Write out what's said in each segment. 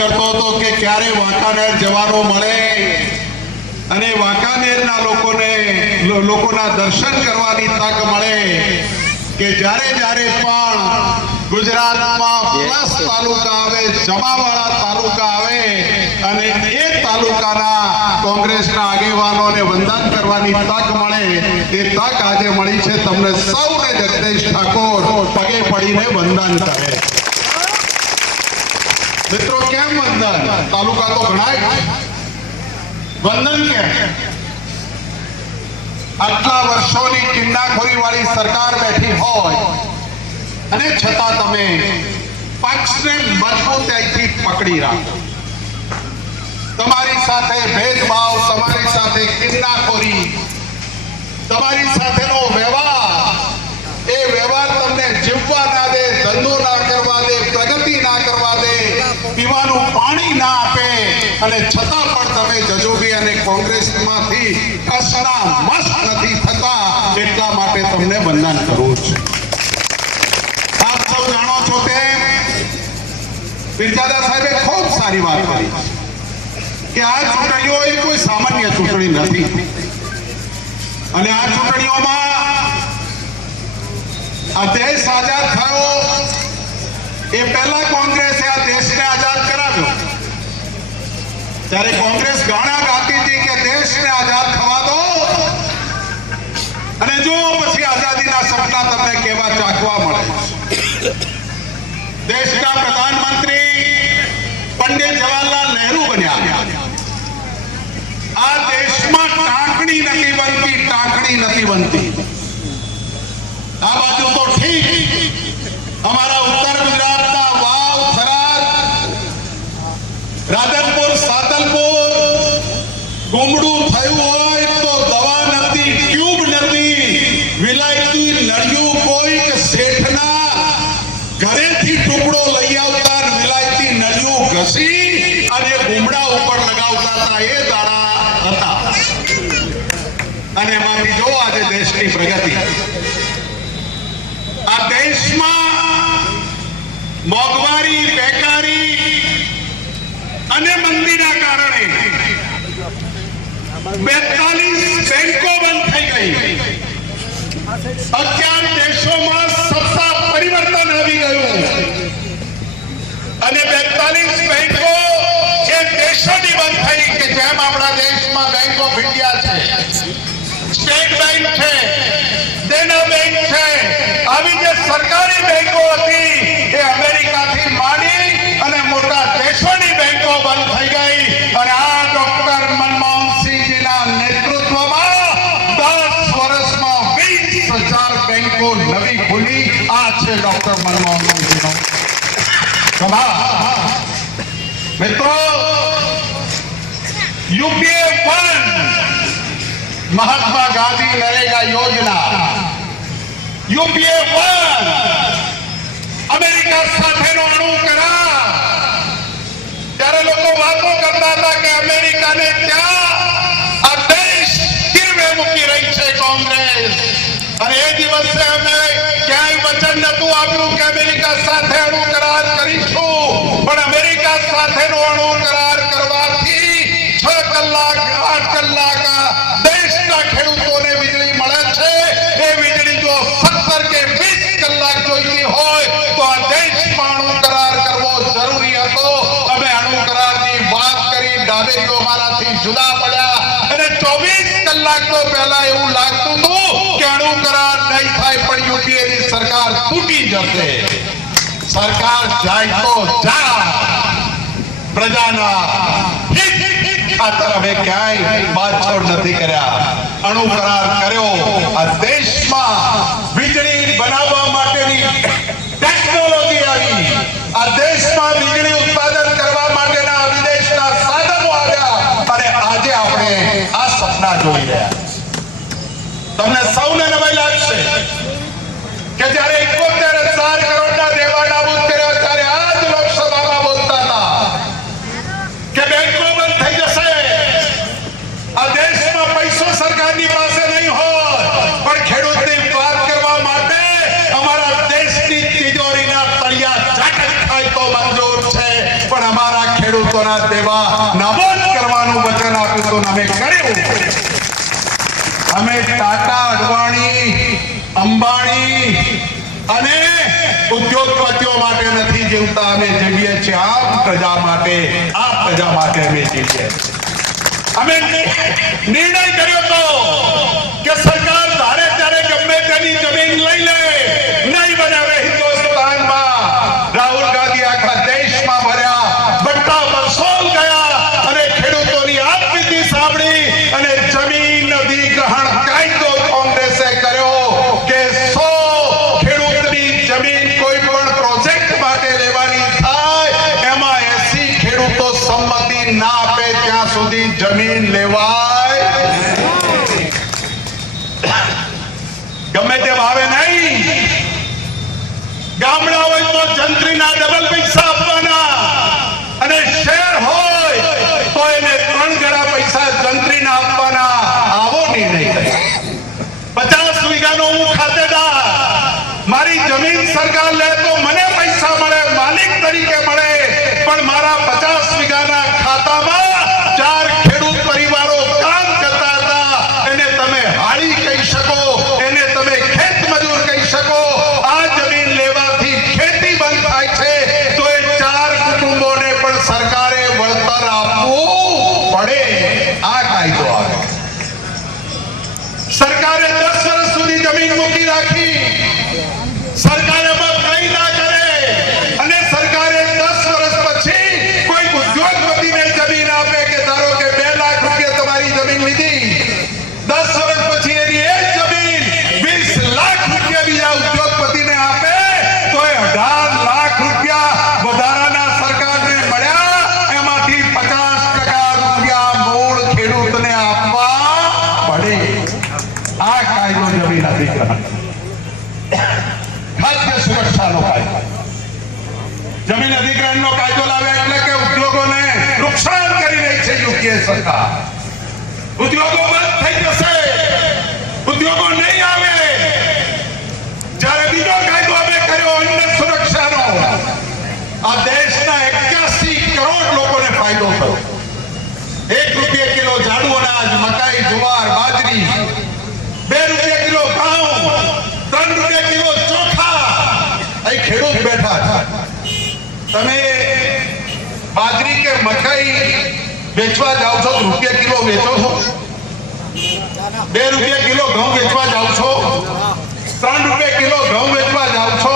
કરતો હતો કે ક્યારે વાંકાનેર જવાનો મળે અને વાંકાનેરના લોકોના દર્શન કરવાની તક મળે કે જ્યારે પણ ગુજરાતમાં પ્લસ તાલુકા આવે, જમાવાળા તાલુકા આવે અને એ તાલુકાના કોંગ્રેસના આગેવાનોને વંદન કરવાની તક મળે, એ તક આજે મળી છે તમને સૌને. જગદીશ ઠાકોર પગે પડીને વંદન કરે. મિત્રો કેમ વંદન? તાલુકા તો ઘણા, વંદન કેમ? આટલા વર્ષોની કિન્નાખોરી વાળી સરકાર બેઠી હોય અને છતાં તમે પક્ષને મજબૂતાઈથી પકડી રાખો. તમારી સાથે ભેદભાવ, તમારી સાથે કિન્નાખોરી, તમારી સાથેનો વ્યવહાર, એ વ્યવહાર તમને જીવવા ના દે, ધંધો ના કરવા દે, પ્રગતિ ના કરવા દે, પીવાનું પાણી ના આપે અને છતાં પણ તમે જજોબી અને કોંગ્રેસમાંથી કશના મસ્ત નથી થતા. એટલા માટે તમને વંદન કરું છું. આપ સૌ જાણો છો તેમ પીરજાદા સાહેબે ખૂબ સારી વાત કરી કે આ ચૂંટણીઓ એ કોઈ સામાન્ય ચૂંટણી નથી અને આ ચૂંટણીઓમાં આ દેશ આઝાદ થયો એ પહેલા કોંગ્રેસે આ દેશને આઝાદ કરાવ્યો. ત્યારે કોંગ્રેસ ગાણા ગાતી હતી કે દેશને આઝાદ થવા દો અને જો પછી આઝાદીના સપના તમને કેવા ચાખવા મળે. દેશના પ્રધાનમંત્રી પંડિત જવાહરલાલ નહેરુ બન્યા. આ દેશમાં ટાંકણી નથી બનતી, ટાંકણી નથી બનતી. આ બાજુ તો ઠીક, અમારા ઉત્તર ગુજરાતના વાવ, થરાદ, રાધનપુર, સાતલપુર ગુમડું થયું હોય તો દવા નથી, ટ્યુબ નથી, વિલાયતી નળિયું કોઈક શેઠના ઘરેથી ટુકડો લઈ આવતા વિલાયતી નળિયું ઘસી અને ગુમડા ઉપર લગાવતા હતા. એ દાડા હતા અને એમાંથી જો આજે દેશની પ્રગતિ. આ દેશમાં મોંઘવારી, બેકારી અને મંદીના કારણે 42 બેંકો બંધ થઈ ગઈ. 11 દેશોમાં સત્તા પરિવર્તન આવી ગયું અને 42 બેંકો જે દેશોની બંધ થઈ કે જેમ આપણા દેશમાં બેંક ઓફ ઇન્ડિયા છે, સ્ટેટ બેંક છે, દેના બેંક છે, આવી જે સરકારી બેંકો હતી એ અમેરિકાથી માંડી અને મોટા દેશોની બેંકો બંધ થઈ ગઈ અને આ ડોક્ટર મનમોહનસિંહજીના નેતૃત્વમાં 10 વર્ષમાં 20,000 બેંકો નવી ખુલી. આ છે ડોક્ટર મનમોહનસિંહજીનો કમાલ. મિત્રો, યુપીએ 1 મહાત્મા ગાંધી નરેગા યોજના, યુપીએ 1 અમેરિકા સાથેનો અણુ કરાર. ત્યારે લોકો વાતો કરતા હતા કે અમેરિકાને ત્યાં આ દેશ ગીરવે મૂકી રહી છે કોંગ્રેસ. અને એ દિવસે અમે ક્યાંય વચન નતું આપ્યું કે અમેરિકા સાથે અણુ કરાર કરીશું, પણ અમેરિકા સાથેનો અણુ કરાર કરવાથી 6 કલાક 8 કલાક દેશના ખેડૂતોને વીજળી મળે છે. એ વીજળી જો 17 કે 20 કલાક જોઈતી હોય તો આ દેશમાં અણુ કરાર કરવો જરૂરી હતો. અમે અણુ કરારની વાત કરી, ડાબેરીઓ મારાથી જુદા પડ્યા અને 24 કલાક તો પહેલા એવું લાગતું હતું કે અણુ કરાર નહીં થાય પણ યુપીએની સરકાર તૂટી જશે. સરકાર જાય તો જા, પ્રજાના ખાતર અમે ક્યાંય બાદછોડ નથી કર્યા. અણુ કરાર કર્યો. આ દેશમાં વીજળી બનાવવા માટેની ટેકનોલોજી આવી. આ દેશમાં વીજળી ઉત્પાદન કરવા માટેના વિદેશના સાધનો આવ્યા અને આજે આપણે આ સપના જોઈ રહ્યા. તમને સૌને નવાઈ લાગશે કે જ્યારે 71,000 કરોડના દેવા નાબૂદ કર્યા ત્યારે આ જ લોકસભામાં બોલતા હતા કે બેંકો બંધ થઈ જશે. આ દેશમાં પૈસો સરકારની પાસે નહીં હોય પણ ખેડૂતની વાત કરવા માટે અમારા દેશની તિજોરીના તળિયા ઝાટક થાય તો મંજૂર છે, પણ અમારા ખેડૂતોના દેવા નાબૂદ કરવાનું વચન આપ્યું હતું અમે કર્યું. અમે ટાટા, અડવાણી, અંબાણી અને ઉદ્યોગપતિઓ માટે નથી જીવતા, અમે જીવીએ છીએ આમ પ્રજા માટે. આ પ્રજા માટે અમે જીવીએ. અમે નિર્ણય કર્યો હતો કે સરકાર ધારે ત્યારે ગમે તેની જમીન લઈ લે, નહીં બનાવે હિન્દુસ્તાનમાં. રાહુલ ગાંધી આખા દેશમાં ભર્યા, બટ્ટા બરસોલ ગયા અને ખેડૂતોની આપવીતી સાંભળી અને જમીન અધિગ્રહણ કાયદો કોંગ્રેસે કર્યો કે 100 ખેડૂતની જમીન કોઈ પણ પ્રોજેક્ટ માટે લેવાની થાય એમાં 80 ખેડૂતો સંમતિ ના આપે ત્યાં સુધી જમીન લેવાય ગમે તે ભાવે નહીં. ગામડા હોય તો જંત્રીના ડબલ પૈસા આપવાના અને શહેર હોય તો એને 3 ગણા પૈસા જંત્રીના આપવાના. આવો નિર્ણય કર્યો. 50 વીઘાનો હું ખાતેદાર, મારી જમીન સરકાર લે તો મને પૈસા મળે, માલિક તરીકે મળે, પણ મારા 50 વીઘાના ખાતામાં 4 ખેડૂત પરિવારો કામ કરતા હતા. એને તમે હાળી કહી શકો, એને તમે ખેત મજૂર કહી શકો. આ જમીન લેવાથી ખેતી બંધ થાય છે તો એ 4 કુટુંબોને પણ સરકારે વળતર આપવું પડે. આ કાયદો આવે. સરકારે 10 વર્ષ સુધી જમીન મૂકી રાખી, સરકારે કંઈ ના કરે અને સરકારે 10 વર્ષ પછી કોઈ ઉદ્યોગપતિને જમીન આપે કે ધારો કે 2 લાખ રૂપિયા તમારી જમીન લીધી, 10 વર્ષ પછી એની એ જમીન 20 લાખ રૂપિયા બીજા ઉદ્યોગપતિને આપે તો એ 18 લાખ રૂપિયા વધારાના સરકારને મળ્યા, એમાંથી 50% રૂપિયા મૂળ ખેડૂતને આપવા પડે. આ કાયદો જમીન અધિગ્રહણ. ખાદ્ય સુરક્ષાનો કાયદો, જમીન અધિગ્રહણનો કાયદો લાવ્યા એટલે કે ઉદ્યોગોને નુકસાન કરી રહી છે યુપીએ સરકાર. ઉદ્યોગો બંધ થઈ જશે, ઉદ્યોગો નહીં આવે. જ્યારે બીજો કાયદો અમે કર્યો અન્ન સુરક્ષાનો, આ દેશના 81 કરોડ લોકોને ફાયદો થયો. 1 રૂપિયા કિલો જાડું અનાજ, મકાઈ, જુવાર, બાજરી, 2 રૂપિયા કિલો ઘઉં, 3 રૂપિયા કિલો ચોખા. અહીં ખેડૂત બેઠા હતા. તમે બાજરી કે મકાઈ વેચવા જાવ છો, રૂપિયા કિલો વેચો છો? 2 રૂપિયા કિલો ઘઉં વેચવા જાવ છો? 3 રૂપિયા કિલો ઘઉં વેચવા જાવ છો?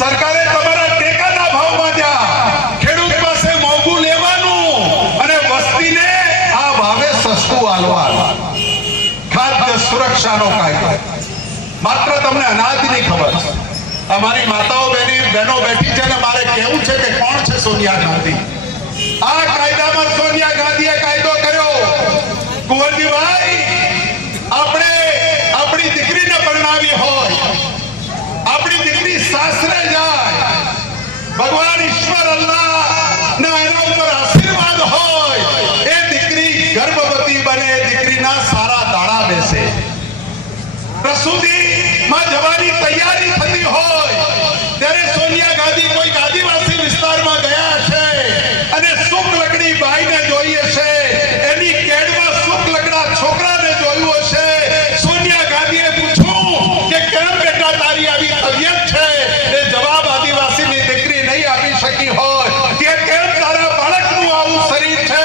સરકારે તમારા ટેકાના ભાવ માંગ્યા. ખેડૂત પાસે મોંઘું લેવાનું અને વસ્તીને આ ભાવે સસ્તું આલવાનું. ખાદ્ય સુરક્ષાનો કાયદો. માત્ર તમને અનાજની ખબર છે. અમારી માતાઓ બહેનો બેઠી છે ને મારે કહેવું છે કે કોણ છે સોનિયા ગાંધી. આ કાયદામાં સોનિયા ગાંધીએ કાયદો કર્યો, કુંવરજીભાઈ, આપણે આપણી દીકરીને પરણાવી હોય, આપણી દીકરી સાસરે જાય, ભગવાન ઈશ્વર અલ્લાહ ના એના ઉપર આશીર્વાદ હોય, એ દીકરી ગર્ભવતી બને, દીકરીના સારા દાડા બેસે, પ્રસૂતિમાં જવાની તૈયારી થતી હોય ત્યારે સોનિયા ગાંધી કોઈ આદિવાસી વિસ્તારમાં ગયા છે અને સુખ લકડી બાઈને જોઈ હશે, એની કેડમાં સુખ લકડા છોકરાને જોયું હશે. સોનિયા ગાંધીએ પૂછ્યું કે કેમ બેટા તારી આવી તબિયત છે? એ જવાબ આદિવાસીની દીકરી નહીં આપી શકી હોય કે કેમ તારા બાળકનું આવું શરીર છે?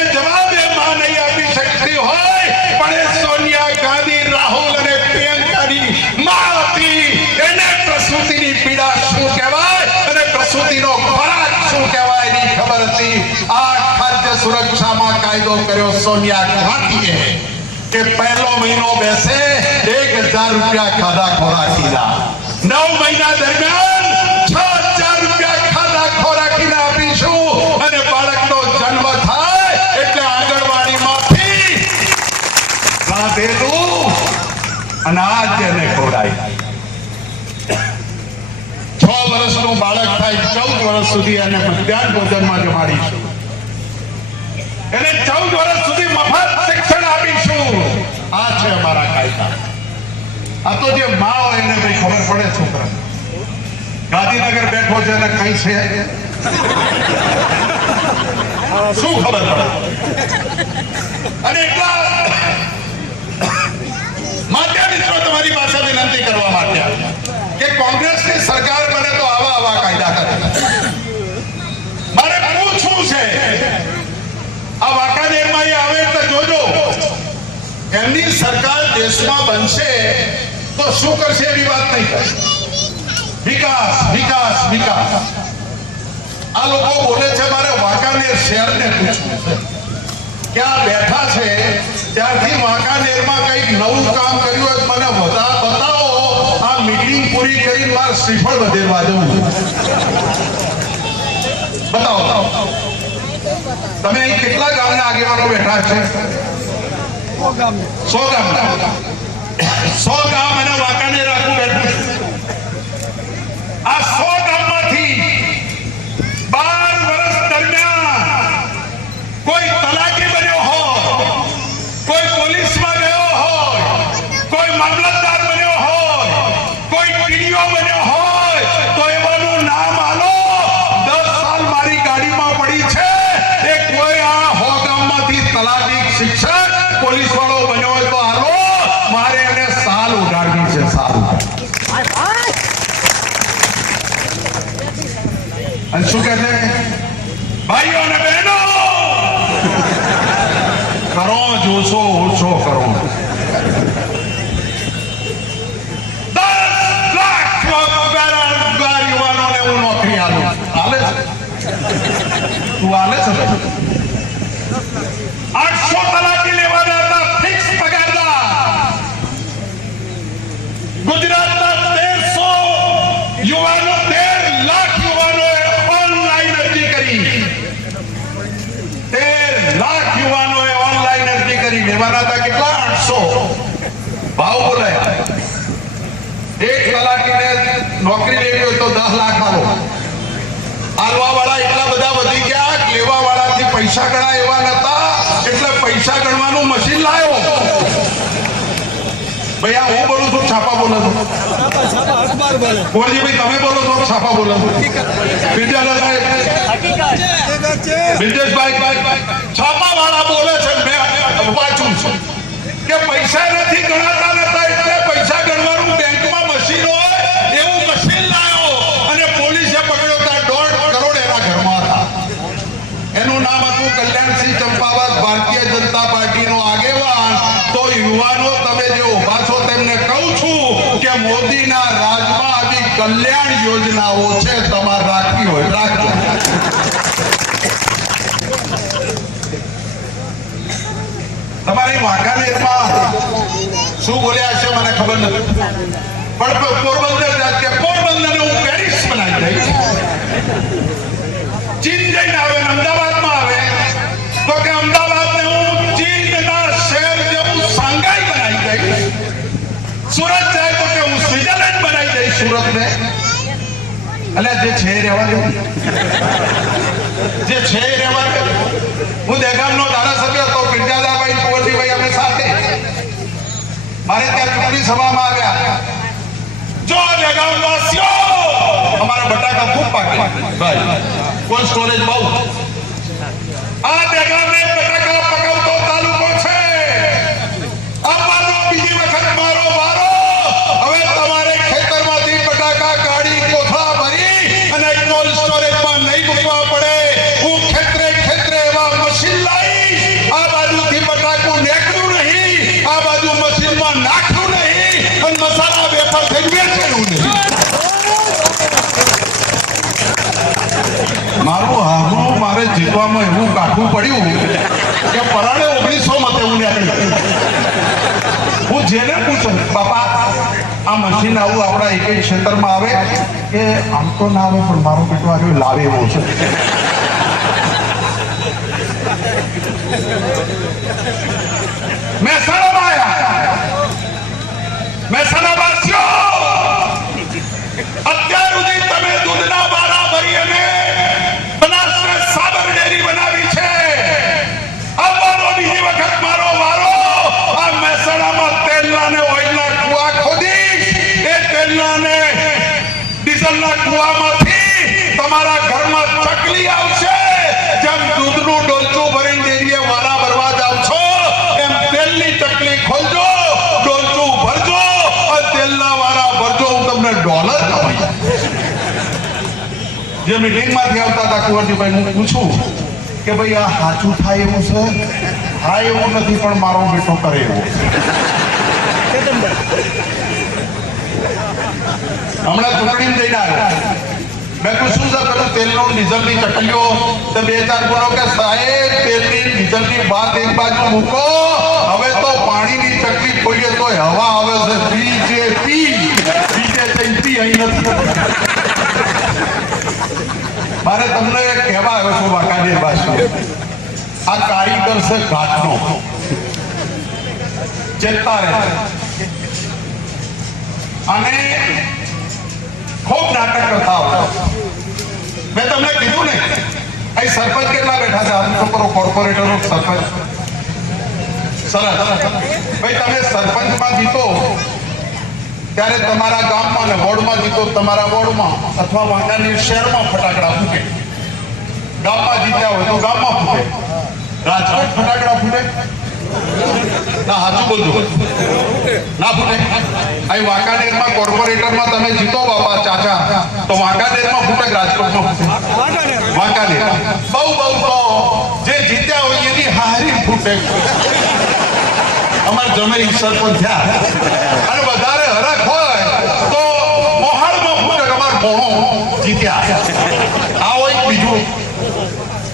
એ જવાબ એ માં નહીં આપી શકતી હોય, પણ એ સોનિયા ગાંધી, રાહુલ અને પ્રિયંકાની માં હતી. એને પ્રસૂતિની પીડા શું કહેવાય અને પ્રસૂતિનો ખોરાક શું કહેવાય એની ખબર હતી. આ ખાદ્ય સુરક્ષામાં કાયદો કર્યો સોનિયા ગાંધીએ કે પહેલો મહિનો બેસે 1000 રૂપિયા ખાધા ખોરાકીના, 9 મહિના દરમિયાન 6000 રૂપિયા ખાધા ખોરાકીના આપીશું અને બાળકનો જન્મ થાય એટલે આંગણવાડીમાંથી રાંધેલું અનાજ એને ખવડાય. 6 વર્ષનું બાળક થાય 14 વર્ષ સુધી એને મધ્યાહન ભોજનમાં જમાડીશું, એને 14 વર્ષ સુધી મફત શિક્ષણ આપીશું. આ છે અમારા કાયદા. આ તો જે માં હોય એને કઈ ખબર પડે છોકરા. ગાંધીનગર બેઠો છે ને કઈ છે શું ખબર પડે? અને એટલા માટે મિત્રો તમારી પાસે વિનંતી કરવા માટે કે કોંગ્રેસની સરકાર બને તો આવા કાયદા કરે. મારે પૂછવું છે, આ વાંકાનેરમાં આવે તો જોજો, એમની સરકાર દેશમાં બનશે તો શું કરશે એવી વાત નહીં કરે. વિકાસ વિકાસ વિકાસ આ લોકો બોલે છે. મારે વાંકાનેર શહેરને પૂછવું છે કે આ બેઠા છે ત્યારથી વાંકાનેરમાં કંઈક નવું કામ કર્યું હોય મને બતાવો. આ મીટિંગ પૂરી કરી મારે શ્રીફળ બધેરવા જવું. બતાવો તમે અહીં કેટલા ગામના આગેવાનો બેઠા છે? 100 ગામ અને વાંકાનેર આખું બેઠું. આ 100 ગામમાંથી 12 વર્ષ દરમિયાન કોઈ તલાટી બન્યો હોય, કોઈ પોલીસમાં ગયો હોય, કોઈ મામલતદાર બન્યો હોય, કોઈ ટીડીઓ બન્યો હોય તો એવાનું નામ આલો. 10 સાલ મારી ગાડીમાં પડી છે એ કોઈ આ 100 ગામમાંથી તલાટી, શિક્ષક, પોલીસ વાળો બન્યો હોય તો આલો. મારે એને સાલ ઉડાડવી છે. સારું અને શું કહે છે? ભાઈઓ અને બહેનો, કરો જોશો ઓછો કરો. 10 લાખ બેરોજગાર યુવાનોને હું નોકરી આલું. હાલે છે? તું હાલે છે? 800 તલાટી લેવાના હતા, ફિક્સ પગારદાર. ગુજરાતના 1300 યુવાનો, 13 લાખ યુવાનોએ ઓનલાઈન અરજી કરી. 13 લાખ યુવાનોએ ઓનલાઈન અરજી કરી. લેવાના હતા કેટલા? 800. ભાવ બોલાય. એક તલાટીને નોકરી લેવી હોય તો 10 લાખ આલો. આલવા વાળા એટલા બધા વધી ગયા, લેવા વાળાથી પૈસા ગણા એવા નતા, એટલે પૈસા ગણવાનું મશીન લાવ્યો. ભાઈ આ હું બોલું છું, છાપા બોલો છો? કોળજીભાઈ તમે બોલો છો, છાપા બોલો છો? વિદ્યાલય છાપા વાળા બોલે છે, મેં વાંચું છું કે પૈસા નથી ગણાતા નતા એટલે પૈસા ગણવાનું બેંકમાં મશીન હોય એવું મશીન લાવ્યો અને પોલીસે પકડ્યો હતા. 1.5 કરોડ એના ઘરમાં હતા. એનું નામ હતું કલ્યાણસિંહ ચંપાવત, ભારતીય જનતા પાર્ટીનો આગેવાન. તો યુવાનો તમે જે ઉભા છો તેમને કહું છું કે મોદીના રાજમાં આવી કલ્યાણ યોજનાઓ છે, તમારે રાખવી હોય રાખજો. તમારી વાંકાનેરમાં શું બોલ્યા છે મને ખબર નથી, પણ પોરબંદર કે પોરબંદરને હું પેરિસ બનાવી દઈશ. ચીન જઈને આવે, અમદાવાદમાં આવે તો કે અમદાવાદને હું ચીનના શહેર જેવું સાંઘાઈ બનાવી દઈશ. સુરત જાય તો કે હું સ્વિટરલેન્ડ બનાવી દઈશ સુરતને. એટલે જે છે રહેવા દે, જે છે રહેવા દે. હું દહેગામનો ધારાસભ્ય હતો, પિરજાદાભાઈ કુંવરજીભાઈ અમે સાથે મારે ત્યાં ચૂંટણી સભામાં આવ્યા. જો દહેગામ વાસીઓ, અમારા બટાકા ખૂબ પાકે ભાઈ, કોલ્ડ સ્ટોરેજ બહુ. આ દહેગામને બટાકા પકવતો તાલુકો છે. અમારો બીજી વખત મારો વારો. હવે તમારે ખેતરમાંથી બટાકા કાઢી કોથળા ભરી અને કોલ્ડ સ્ટોરેજમાં નહીં મૂકવા પડે. હું ખેતરે એવા મશીન લાવી. આ બાજુથી બટાકું નીકળ્યું નહીં, આ બાજુ મશીનમાં નાખ્યું નહીં અને મસાલા વેપાર થઈ વેચેલું નહીં. મારું હારું મારે જીતવામાં એવું કાઢવું પડ્યું કે પરાણે 1900 મતે હું નીકળી. હું જેને પૂછું, બાપા આ મશીન આવું આપણા એક ક્ષેત્રમાં આવે કે આમ તો ના આવે પણ મારો બેટો આવ્યો લાવે એવો છે. મહેસાણામાં આવ્યા. મહેસાણા વાસીઓ, અત્યાર સુધી તમે દૂધના બારા ભરી અને બનાસને સાબર ડેરી બનાવી છે. આવવાનો બીજી વખત મારો વારો. આ મહેસાણામાં તેલના ને ઓઇલના કુવા ખોદી એ તેલના ને ડીઝલના કુવામાંથી તમારા ઘરમાં ચકલી આવશે. જેમ દૂધનું ડોલર કમાઈ. જે મીટિંગમાંથી આવતા હતા કુંવરજીભાઈ, હું પૂછું કે ભાઈ આ સાચું થાય એવું છે? હા એવું નથી, પણ મારો બેટો કરે એવું. હમણાં ચૂંટણી જઈને આવ્યો, મેં કહ્યું શું છે પેલું તેલનો ડીઝલની ચકલીઓ? તો બે ચાર બોલો કે સાહેબ તેલની ડીઝલની વાત એક બાજુ મૂકો, હવે તો પાણીની ચકલી ખોલીએ તો હવા આવે છે બીજેપી. બીજેપી અહીં નથી. મારે તમને કહેવા આવ્યો છું વાંકાનેર ભાષા, આ કારીગર છે ઘાટનો, ચેતતા રહે. અને ખૂબ નાટક કરતા આવતા. મેં તમને કીધું ને, અહીં સરપંચ કેટલા બેઠા છે? આમ તો કરો કોર્પોરેટરો સરપંચ. સરસ ભાઈ, તમે સરપંચમાં જીતો ત્યારે તમારા ગામમાં ને વોર્ડમાં જીતો તમારા વોર્ડમાં અથવા વાંકાનેર શહેરમાં ફટાકડા ફૂટે. ગામમાં જીત્યા હોય તો ગામમાં ફૂટે. રાજકોટ ફટાકડા ફૂટે ના? સાચું બોલજો, ના ફૂટે. અહીં વાંકાનેરમાં કોર્પોરેટરમાં તમે જીતો બાપા ચાચા, તો વાંકાનેરમાં ફૂટે, રાજકોટમાં ફૂટે? વાંકાનેર બહુ તો જે જીત્યા હોય એની હારી ફૂટે. અમારે જમે સરપંચ થયા અને વધારે હરખ હોય તો મોહાળમાં ફૂટે. અમાર મોહો જીત્યા. આ હોય બીજું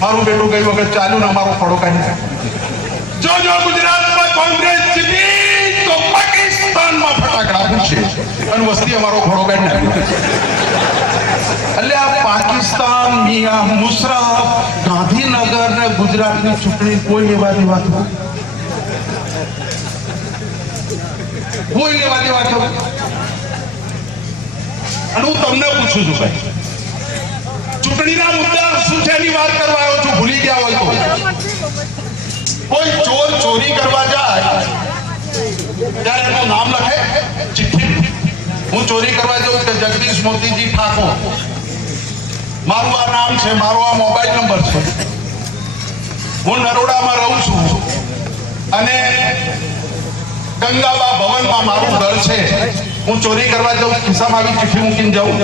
મારું બેટું ગઈ વખત ચાલ્યું ને અમારો ફળો કાઢી. જો ગુજરાતમાં કોંગ્રેસ જીતી તો પાકિસ્તાનમાં ફટાકડા ફૂટશે અને વસ્તી અમારો ફળો કાઢી નાખ્યો. એટલે આ પાકિસ્તાન, મિયા મુશરફ, ગાંધીનગર ને ગુજરાતની ચૂંટણી કોઈ લેવાની વાત કોઈ લેવાની વાત. અને હું તમને પૂછું છું ભાઈ, ચૂંટણીના મુદ્દા શું છે એની વાત કરવા આવ્યો છું? ભૂલી ગયા હોય તો કોઈ ચોર ચોરી કરવા જાય ત્યારે એનું નામ લખે ચિઠ્ઠી. હું ચોરી કરવા જાઉં કે જગદીશ મોતીજી ઠાકોર, મારું આ નામ છે, મારો આ મોબાઈલ નંબર છે, હું નરોડામાં રહું છું અને ગંગાબા ભવનમાં મારું ઘર છે. હું ચોરી કરવા જાઉં, ખિસ્સામાં આવી ચિઠ્ઠી મૂકીને જાઉં.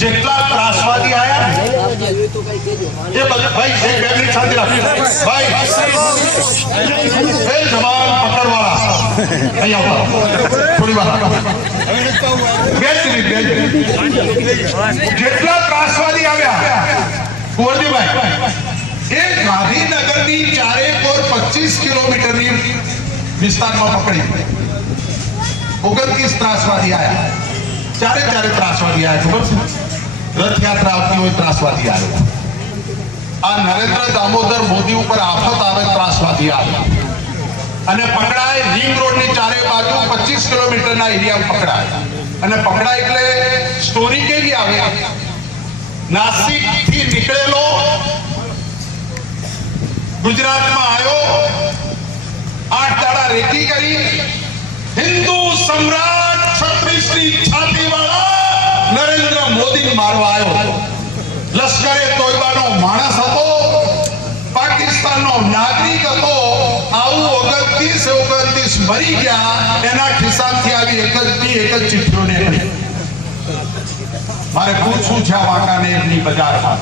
જેટલા ત્રાસવાદી આયા એ બધા ભાઈ એક બે મિનિટ શાંતિ રાખજો ભાઈ. એ જવાન પકડવાળા અહીં આવતા થોડી વાર. બે મિનિટ. જેટલા ત્રાસવાદી આવ્યા કુંવરજીભાઈ, એ ગાંધીનગરની ચારે કોર 25 કિલોમીટરની વિસ્તારમાં પકડી 29 ત્રાસવાદી આવ્યા. ચારે ત્રાસવાદી આવ્યા. ખબર છે? રથયાત્રા આવતી હોય ત્રાસવાદી આવે. આ નરેન્દ્ર દામોદર મોદી ઉપર આફત આવે ત્રાસવાદી આવે અને પકડાય. રિંગ રોડની ચારે બાજુ 25 કિલોમીટરના એરિયામાં પકડાય. અને પકડાય એટલે સ્ટોરી કેવી આવે? નાસિક થી નીકળેલો ગુજરાતમાં આવ્યો, 8 દાડા રેકી કરી, હિન્દુ સમ્રાટ છત્રીસની છાતી વાળા નરેન્દ્ર મોદી મારવા આવ્યો. લશ્કરે તોયબાનો માણસ હતો, પાકિસ્તાનનો નાગરિક હતો. આવું 29 મરી ગયા. એના ખિસ્સાથી આવી એક જ ચિઠ્ઠીઓ નીકળી. મારે પૂછવું છે વાંકાનેરની બજારમાં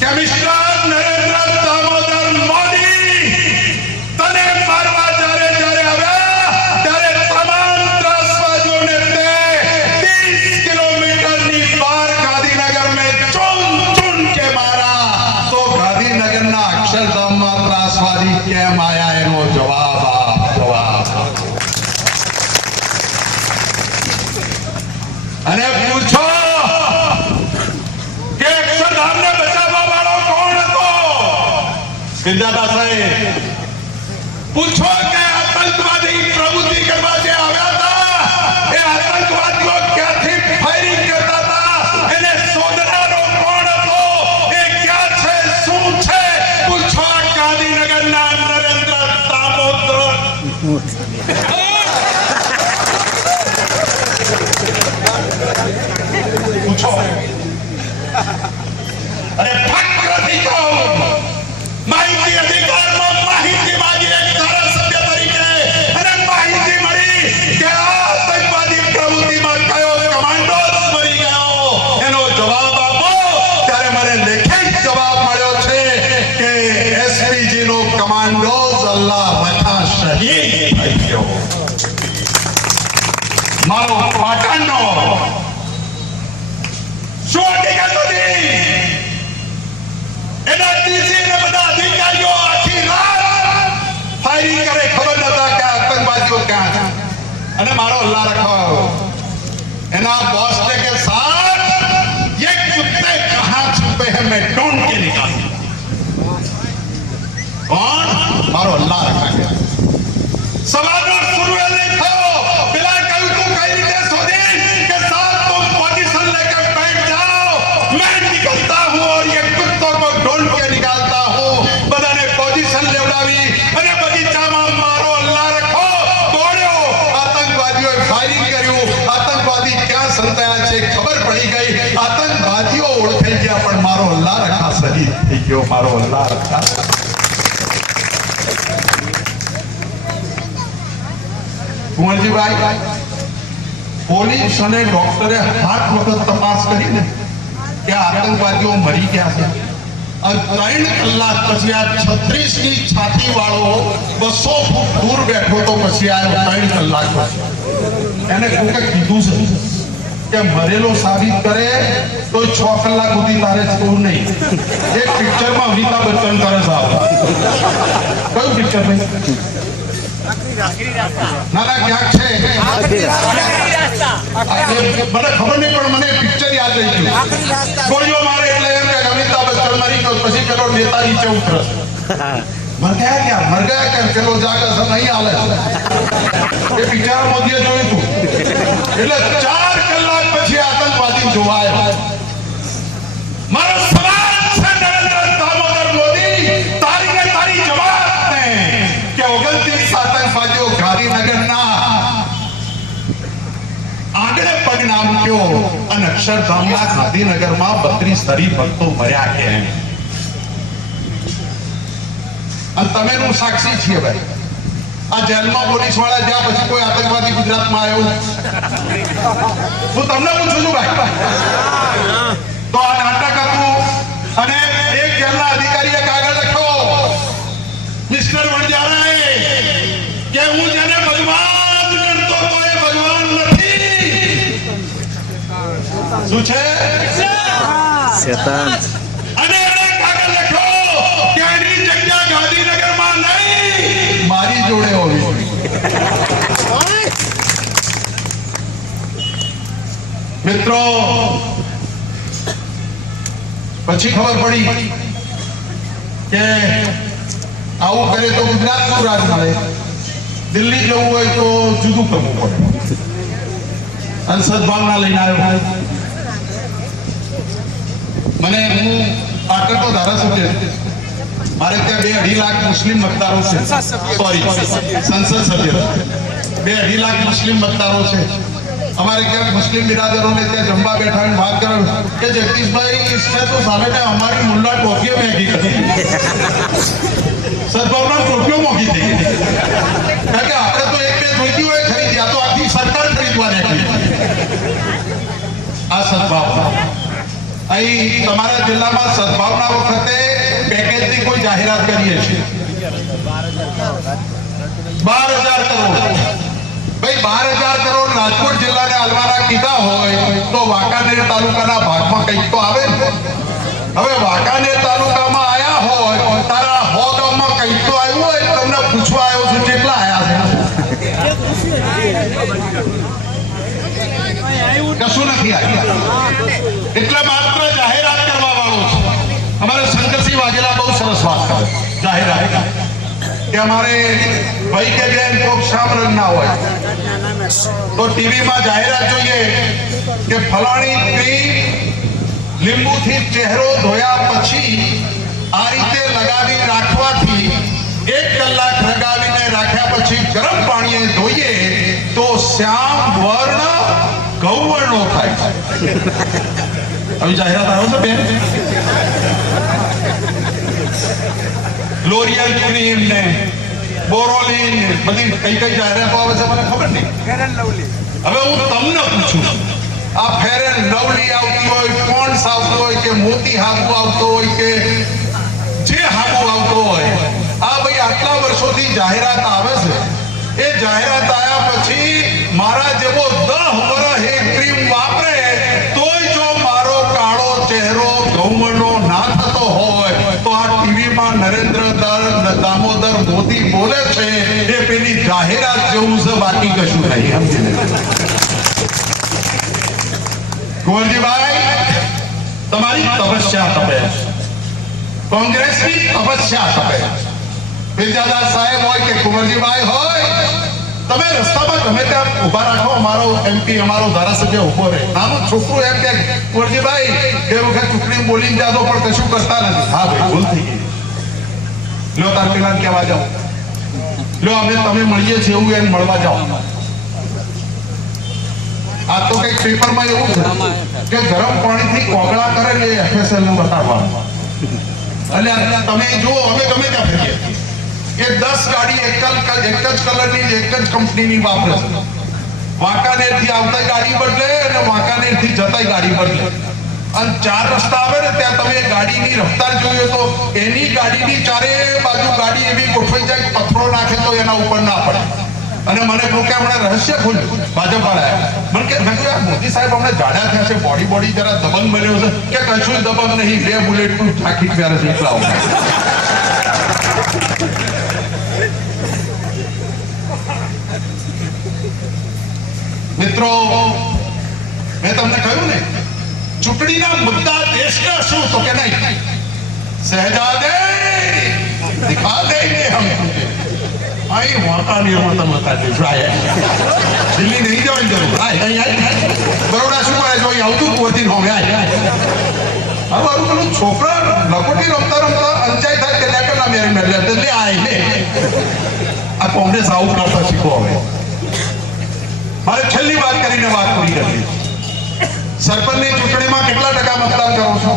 કે મિસ્ટર નરેન્દ્ર દામોદર મોદી, તને મારવા જ્યારે આવ્યા ત્યારે તમામ ત્રાસવાદીઓને 30 કિલોમીટરની બહાર ગાંધીનગર મેં ચૂન કે મારા. તો ગાંધીનગરના અક્ષરધામમાં ત્રાસવાદી કેમ આયા એનો જવાબ અને પૂછો કે અક્ષરધામને બચાવવા વાળો કોણ હતો? સિદ્ધાર્થ સાહેબ પૂછો કે આતંકવાદી પ્રવૃત્તિ કરવા જે આવ્યા હતા એ આતંકવાદીઓ ક્યાંથી ફાયરિંગ કરતા હતા? એને શોધનારો કોણ હતો? એ ક્યાં છે, શું છે? પૂછો ગાંધીનગરના નરેન્દ્ર દામોદર. પૂછો. અરે ફક્રથી કહું, માહિતી અધિકારમાં માહિતી માંગી એક ધારાસભ્ય તરીકે અલ્લાહ રખા શહીદ થઈ ગયો. મારો પાટણનો શું હકીકત હતી? એના ડીસી ને બધા અધિકારીઓ આખી રાત ફાયરિંગ કરે, ખબર નતા કે આતંકવાદીઓ ક્યાં છે. અને મારો અલ્લાહ રખા એના બોસ ને કે સાથ ये कुत्ते कहां छुपे हैं मैं ढूंढ के निकालूं. कौन? मारो अल्लाह रखा गया. सवाल शुरू नहीं थयो. बिला कहूं तू कई रीते सोधी कि साथ तुम पोजीशन लेकर बैठ जाओ, मैं निकलता हूं और ये कुत्तों को ढूंढ के निकालता हूं. बधाने पोजीशन लेवડાવી અને બગીચામાં મારો અલ્લાહ રખો દોડ્યો. આતંકવાદીઓએ ફાયરિંગ કર્યું. આતંકવાદી ક્યાં સંતાયા છે ખબર પડી ગઈ. આતંકવાદીઓ ઓળખાઈ ગયા, પણ મારો અલ્લાહ રખા શહીદ થઈ ગયો. મારો અલ્લાહ રખા. કુંવરજીભાઈ, પોલીસ અને ડોક્ટરે 8 વખત તપાસ કરીને કે આતંકવાદીઓ મરી ગયા છે. અને 3 કલાક પછી આ 36 ની છાતી વાળો 200 ફૂટ દૂર બેઠો તો પછી આવ્યો. 3 કલાક પછી એને કોકે કીધું છે કે મરેલો સાબિત કરે તો 6 કલાક સુધી તારે છોડ નહીં. એક પિક્ચરમાં અમિતાભ બચ્ચન કરે સાહેબ. કયું પિક્ચર ભાઈ? ના ના ક્યાંક છે, મને ખબર નહીં, પણ મને પિક્ચર યાદ રહી ગયું. ગોળીઓ મારે એટલે એમ કે અમિતાભ બચ્ચન મરી ગયો, પછી પેલો નેતા નીચે ઉતરે. મર ગયા કેમ પેલો જાગે છે નહીં હાલે. એ પિક્ચર મોદીએ જોયું હતું. એટલે 4 કલાક પછી આતંકવાદી જોવાય. મારો સવાલ છે નરેન્દ્ર દામોદર મોદી, તારી ને તારી જમાતને કે 29 આતંકવાદીઓ ગાંધીનગરના આગળ પગ ના મૂક્યો અને અક્ષરધામના ગાંધીનગરમાં 32 હરિભક્તો મર્યા કેમ? અને તમે નું સાક્ષી છીએ ભાઈ. આ જેલમાં પોલીસ વાળા જ્યાં પછી કોઈ આતંકવાદી ગુજરાતમાં આવ્યો? હું તમને પૂછું છું ભાઈ. તો આ નાટક હતું અને એક જેલના અધિકારીએ કાગળ લખ્યો, મિસ્ટર વણજારાએ, કે હું જેને ભગવાન ગણતો તો એ ભગવાન નથી. શું છે? શેતાન. અને એને કાગળ લખ્યો કે એની જગ્યા ગાંધીનગરમાં નહીં, મારી જોડે હોવી. મિત્રો, પછી ખબર પડી કે આવું કરે તો ગુજરાતનું રાજ મળે, દિલ્હી જવું હોય તો જુદું કરવું પડે. અને સદભાવના લઈને આવ્યો. મને હું પાટણનો ધારાસભ્ય, મારે ત્યાં 2.5 લાખ મુસ્લિમ મતદારો છે. સોરી, સંસદ સભ્ય 2.5 લાખ મુસ્લિમ મતદારો છે. हमारे क्या मुस्लिम बिरादरों ने क्या जम्बा बैठा है बात कर के जगदीश भाई इसने तो साले ने हमारी मुल्ला टोपियों में की कर दी. सद्भावना टोपियों मोगी थी क्योंकि આપણે તો એક બે જોઈતી હોય ખરીદી, આ તો આખી સરકાર ખરીદવા નીકળી. આ સદ્ભાવના અહીં તમારા જિલ્લામાં સદ્ભાવના વખતે પેકેજની કોઈ જાહેરાત કરીએ છીએ 12,000 કરોડ. भाई 12,000 करोड़ राजकोट जिला ने अलवारा कीधा होय तो वांकानेर तालुकाना भागमां कंईक तो आवे ने. हवे वांकानेर तालुकामां आया होय तारा हो गाममां कंईक तो आव्युं होय. तमने पूछवा आव्यो छुं કેટલા आया छे? कशुं નથી આવ્યું. એટલે માત્ર જાહેરાત કરવા વાળો છે. અમારે શંકરસિંહ વાઘેલા બહુ સરસ વાત કરે જાહેરાત કે અમારે ભાઈ કે બેન કોક શામ રંગના હોય તો ટીવી માં જાહેરાત જોઈએ કે ફલાણી ક્રીમ લીંબુથી ચહેરો ધોયા પછી આ રીતે લગાવી રાખવાથી 1 કલાક લગાવીને રાખ્યા પછી ગરમ પાણીએ ધોઈએ તો શ્યામ વર્ણ ગૌવર્ણો થાય. આવી જાહેરાત આવ્યો છે બેન? લોરિયલ ક્રીમ ને બોરોલિન બધી કઈ કઈ જાહેરાતો આવે છે મને ખબર નહીં. હવે હું તમને પૂછું, આ ફેર એન્ડ લવલી આવતી હોય, પોન્ડ્સ આવતો હોય કે મોતી હાબુ આવતો હોય કે જે હાબુ આવતો હોય, આ ભાઈ આટલા વર્ષોથી બધી જાહેરાત આવે છે, એ જાહેરાત આવ્યા પછી મારા જેવો 10 વર્ષ એ ક્રીમ વાપરે તોય જો મારો કાળો ચહેરો ગૌમણનો ના થતો હોય તો આ ટીવીમાં નરેન્દ્ર દામોદર મોદી બોલે છે એ પેલી જાહેરાત જેવું છે, બાકી કશું નહીં. કુંવરજીભાઈ, તમારી તપસ્યા તપે, કોંગ્રેસની તપસ્યા તપે. પીરજાદા સાહેબ હોય કે કુંવરજીભાઈ હોય, તમે રસ્તામાં ગમે ત્યાં ઉભા રાખો, અમારો એમપી અમારો ધારાસભ્ય ઉભો રહે, નાનું છોકરું એમ કે કુંવરજીભાઈ બે વખત ચૂંટણી બોલીને જાદો પણ કશું કરતા નથી. હા ભાઈ, ભૂલ થઈ ગઈ, લો તાર પેલા કહેવા જાઓ, લો અમે તમે મળીએ છીએ એવું એને મળવા જાઓ. આ તો કઈક પેપરમાં એવું છે કે ગરમ પાણીથી કોગળા કરે ને એફએસએલ નું બતાવવાનું. એટલે તમે જુઓ, અમે ગમે ત્યાં ફરીએ કે 10 ગાડી એક જ કલરની એક જ કંપનીની વાપરે છે. વાંકાનેરથી આવતા ગાડી બદલે અને વાંકાનેરથી જતા ગાડી બદલે, અને 4 રસ્તા આવે ને ત્યાં તમે ગાડીની રફતાર જોઈએ તો એની ગાડીની ચારે બાજુ ગાડી એવી ગોઠવાઈ જાય, પથ્થરો નાખે તો એના ઉપર ના પડે. અને મને કહું કે હમણાં રહસ્ય ખુલ્યું ભાજપ વાળા મને કે મેં કહ્યું મોદી સાહેબ હમણાં જાડા થયા છે, બોડી જરા દબંગ બન્યો છે કે કશું દબંગ નહીં, 2 બુલેટ પ્રૂફ ઠાકી ત્યારે એટલા મિત્રો, મેં તમને કહ્યું ને ચૂંટણીના મુદ્દા દેશના શું, તો કે નહીં શહેજાદે દિખા દેંગે હમ તુજે. અહીં વાંકાનેરમાં તમે હતા દિલ્હી નહીં જવાની જરૂર, બરોડા શું કરે છે આવતું કુંવરજી હોમે હવે મારું પેલું છોકરા લખોટી રમતા અંચાઈ થાય તેના કરતા મેરી મેળવે એટલે આય આ કોંગ્રેસ આવું કરતા શીખો. હવે મારે છેલ્લી વાત કરીને વાત પૂરી કરવી. સરપંચની ચૂંટણીમાં કેટલા ટકા મતદાન કરો છો?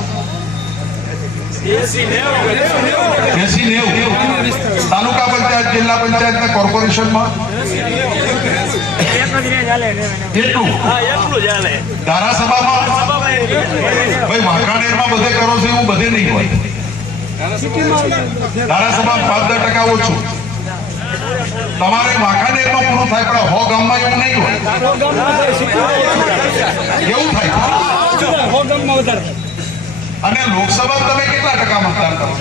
80-90. તાલુકા પંચાયત, જિલ્લા પંચાયત ને કોર્પોરેશનમાં એટલું. ધારાસભામાં ભાઈ વાંકાનેરમાં બધે કરો છો એવું બધે નહીં હોય. ધારાસભામાં 5-10% ઓછું. તમારે વાંકાનેરમાં પૂરું થાય પણ 100 ગામમાં એવું નહીં હોય, એવું થાય. અને લોકસભા તમે કેટલા ટકા મતદાન કરો?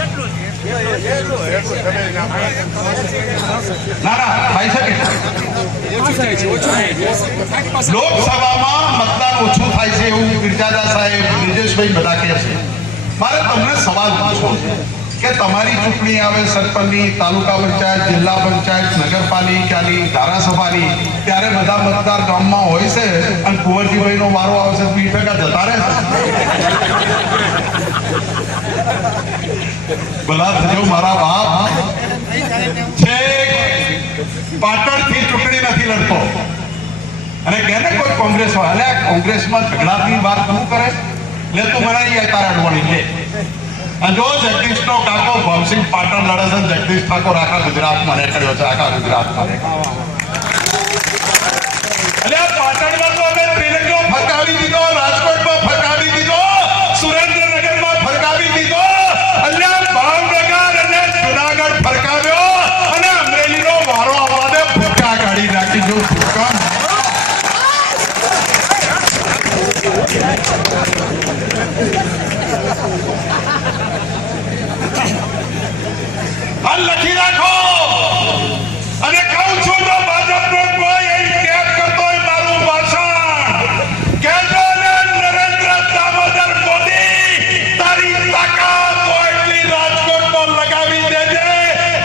ના થાય શકે. લોકસભામાં મતદાન ઓછું થાય છે એવું પીરજાદા સાહેબ, બ્રિજેશભાઈ બધા કહે છે. મારે તમને સવાલ પૂછવો કે તમારી ચૂંટણી આવે સરપંચની, તાલુકા પંચાયત, જિલ્લા પંચાયત, નગરપાલિકાની, ધારાસભાની, ત્યારે બધા મતદાર ગામમાં હોય છે અને કુંવરજીભાઈનો વારો આવશે 20% જતા રહે. ભલા થયો મારા બાપ છે પાટણથી ચૂંટણી નથી લડતો અને કહે ને કોઈ કોંગ્રેસ વાળા, અલ્યા કોંગ્રેસમાં ઝઘડાની વાત શું કરે, લે તું મને તારા અડવાણી લે. અને જો જગદીશનો કાકો ભવસિંહ પાટણ લડે છે, જગદીશ ઠાકોર આખા ગુજરાતમાં નીકળ્યો છે, આખા ગુજરાતમાં. અલ્યા પાટણમાં તો અમે પેલેજો ફરકાવી દીધો, રાજકોટમાં ફરકાવી દીધો, સુરેન્દ્રનગરમાં ફરકાવી દીધો, અલ્યા ભાવનગર અને જુનાગઢ ફરકાવ્યો અને અમરેલીનો વારો આવવા દે ફૂકા કાઢી નાખી. જો ફૂકા લખી રાખો. અને કહું છું તો ભાજપનો કોઈ એમ કેમ કરતો હોય મારું ભાષણ કહેજો ને નરેન્દ્ર દામોદર મોદી તારી તાકાત હોય એટલી રાજકોટમાં લગાવી દેજે.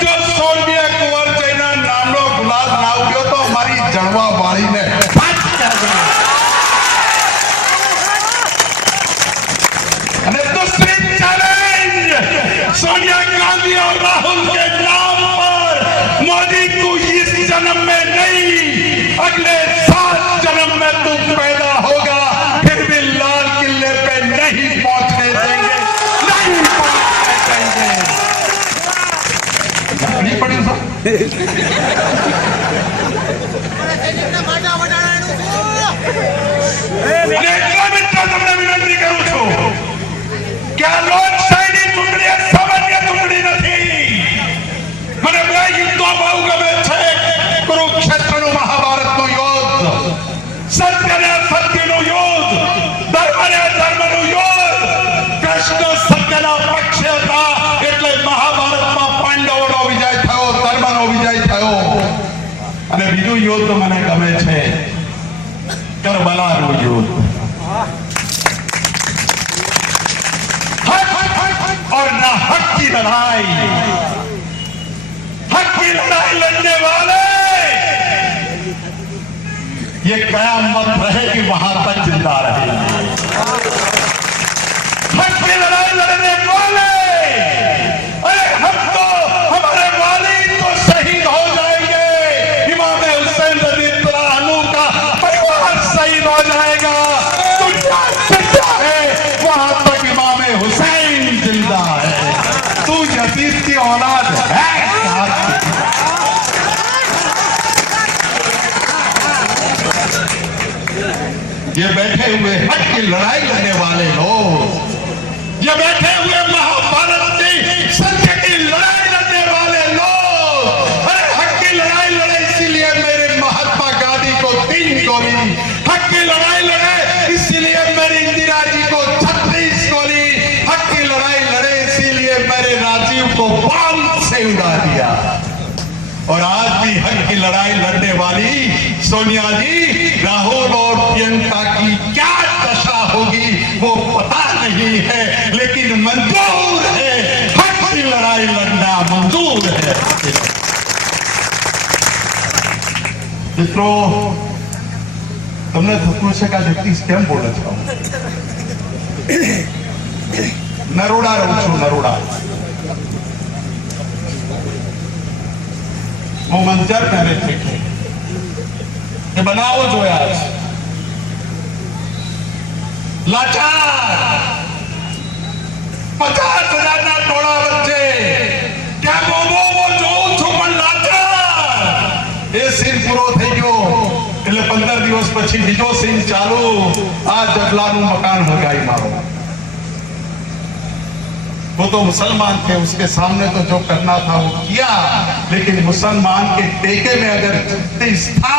જો 16 કુંવરજીના નામનો ગુલાબ ના ઉગ્યો તો મારી જણવા વાળીને અને दूसरी चैलेंज सोनिया गांधी और राहुल के नाम पर मोदी को इस जन्म में नहीं अगले 7 जन्म में तुम पैदा होगा, फिर भी लाल किले पे नहीं पहुंचने देंगे, नहीं पहुंचने देंगे. नहीं पड़ी सब એટલા મિત્ર તમને વિનંતી કરું છું કે આ લોકશાહીની ચૂંટણી સામાન્ય ચૂંટણી નથી. મને બે યુદ્ધો બહુ યુદ્ધ મને ગમે છે, કરબલાનું યુદ્ધ. और ना हक की लड़ाई, हक की लड़ाई लड़ने वाले ये कयामत रहेगी वहां तक जिंदा रहेंगे. हक की लड़ाई लड़ने वाले, अरे हम तो हमारे वालिद तो शहीद हो जाएंगे, इमाम हुसैन रज़ियल्लाहु अन्हु का परिवार शहीद हो जाएगा. दुनिया जिंदा है वहां तक इमाम हुसैन जिंदा है. तू यजीद की औलाद है. ये बैठे हुए हक की लड़ाई लड़ने वाले लोग, ये बैठे हुए महाभारत की सत्य की लड़ाई लड़ने वाले लोग, अरे हक की लड़ाई लड़े इसीलिए मेरे महात्मा गांधी को 3 गोली, हक की लड़ाई लड़े इसीलिए मेरी इंदिरा जी को 36 गोली, हक की लड़ाई लड़े इसीलिए मेरे राजीव को बम से उड़ा दिया. और आज भी हक की लड़ाई लड़ने वाली सोनिया जी, राहुल और प्रियंका की क्या दशा होगी वो पता नहीं है, लेकिन मंजूर है हक की लड़ाई लड़ना, मंजूर है. મિત્રો, તમને થતું હશે કે આ વ્યક્તિ કેમ બોલે છે? નરોડા રહું છું, નરોડા. હું મંજર પહેરે છે એ બનાવો જોયા છે. લાચાર 50,000 ટોળા વચ્ચે ત્યાં બોબો જોઉં છું પણ લાચાર. એ સીન પૂરો થઈ ગયો એટલે 15 દિવસ પછી બીજો સીન ચાલુ. આ જગલાનું મકાન હગાઈ મારો. वो तो मुसलमान थे, उसके सामने तो जो करना था वो किया, लेकिन मुसलमान के टेके में अगर छत्तीस था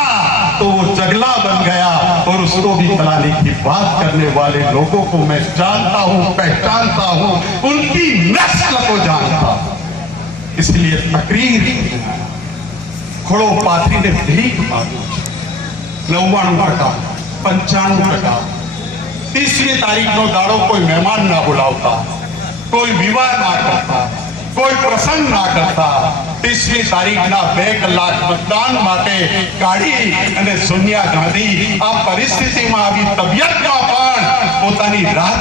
तो वो जगला बन गया. और उसको भी बनाने की बात करने वाले लोगों को मैं जानता हूं, पहचानता हूं, उनकी नस्ल को जानता हूं. इसलिए तकरीर खोड़ो पाथरी ने भीख मांगी. 99%, 95%. 30મી તારીખનો દાડો કોઈ મહેમાન ના બોલાવતા, કોઈ વિવાહ ના કરતા, કોઈ પ્રસંગ ના કરતા. 30મી તારીખના 2 કલાક મતદાન માટે કાઢી અને સોનિયા ગાંધી આ પરિસ્થિતિમાં આવી તબિયતમાં પણ પોતાની રાહ